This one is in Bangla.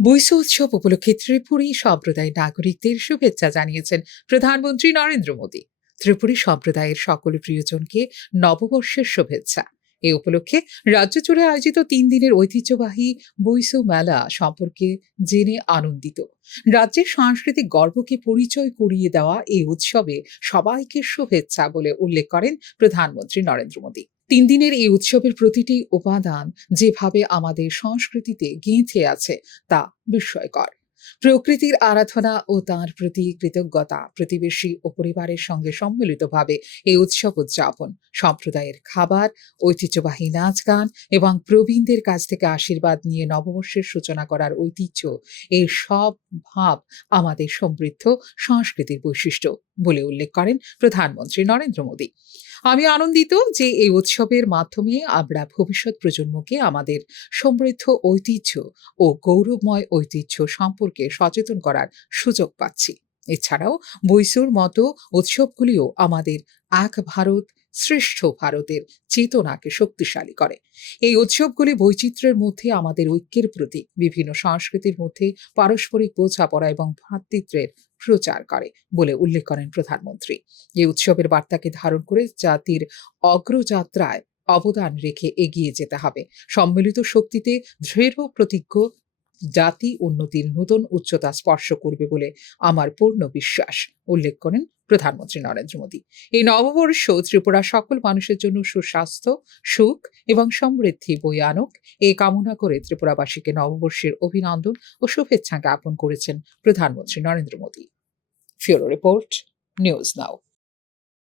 বৈশু উৎসব উপলক্ষে ত্রিপুরী সম্প্রদায়ের নাগরিকদের শুভেচ্ছা জানিয়েছেন প্রধানমন্ত্রী নরেন্দ্র মোদী। ত্রিপুরী সম্প্রদায়ের সকল প্রিয়জনকে নববর্ষের শুভেচ্ছা। এ উপলক্ষে রাজ্য জুড়ে আয়োজিত 3 দিনের ঐতিহ্যবাহী বৈশু মেলা সম্পর্কে জেনে আনন্দিত। রাজ্যের সাংস্কৃতিক গর্বকে পরিচয় করিয়ে দেওয়া এই উৎসবে সবাইকে শুভেচ্ছা বলে উল্লেখ করেন প্রধানমন্ত্রী নরেন্দ্র মোদী। 3 দিনের এই উৎসবের প্রতিটি উপাদান যেভাবে আমাদের সংস্কৃতিতে গেঁথে আছে তা বিস্ময়কর। প্রকৃতির আরাধনা ও তার প্রতি কৃতজ্ঞতা, প্রতিবেশী ও পরিবারের সঙ্গে সম্মিলিতভাবে এই উৎসব উদযাপন, সম্প্রদায়ের খাবার, ঐতিহ্যবাহী নাচ গান এবং প্রবীণদের কাছ থেকে আশীর্বাদ নিয়ে নববর্ষের সূচনা করার ঐতিহ্য, এই সব ভাব আমাদের সমৃদ্ধ সংস্কৃতির বৈশিষ্ট্য বলে উল্লেখ করেন প্রধানমন্ত্রী নরেন্দ্র মোদী। আমি আনন্দিত যে এই উৎসবের মাধ্যমে আমরা ভবিষ্যৎ প্রজন্মকে আমাদের সমৃদ্ধ ঐতিহ্য ও গৌরবময় ঐতিহ্য সম্পর্কে সচেতন করার সুযোগ পাচ্ছি। এছাড়াও বৈশুর মতো উৎসবগুলিও আমাদের এক ভারত শ্রেষ্ঠ ভারতের চেতনাকে শক্তিশালী করে। এই উৎসবগুলি বৈচিত্র্যের মধ্যে আমাদের ঐক্যের প্রতীক, বিভিন্ন সংস্কৃতির মধ্যে পারস্পরিক বোঝাপড়া এবং ভ্রাতৃত্বের প্রচার করে বলে উল্লেখ করেন প্রধানমন্ত্রী। এই উৎসবের বার্তাকে ধারণ করে জাতির অগ্রযাত্রায় অবদান রেখে এগিয়ে যেতে হবে। সম্মিলিত শক্তিতে দৃঢ় প্রতিজ্ঞ জাতি উন্নতির নতুন উচ্চতা স্পর্শ করবে বলে আমার পূর্ণ বিশ্বাস, উল্লেখ করেন প্রধানমন্ত্রী নরেন্দ্র মোদী। এই নববর্ষ ত্রিপুরা সকল মানুষের জন্য সুস্বাস্থ্য, সুখ এবং সমৃদ্ধি বয়ে আনুক, এই কামনা করে ত্রিপুরাবাসীকে নববর্ষের অভিনন্দন ও শুভেচ্ছা জ্ঞাপন করেছেন প্রধানমন্ত্রী Narendra Modi. Bureau report, news নাও।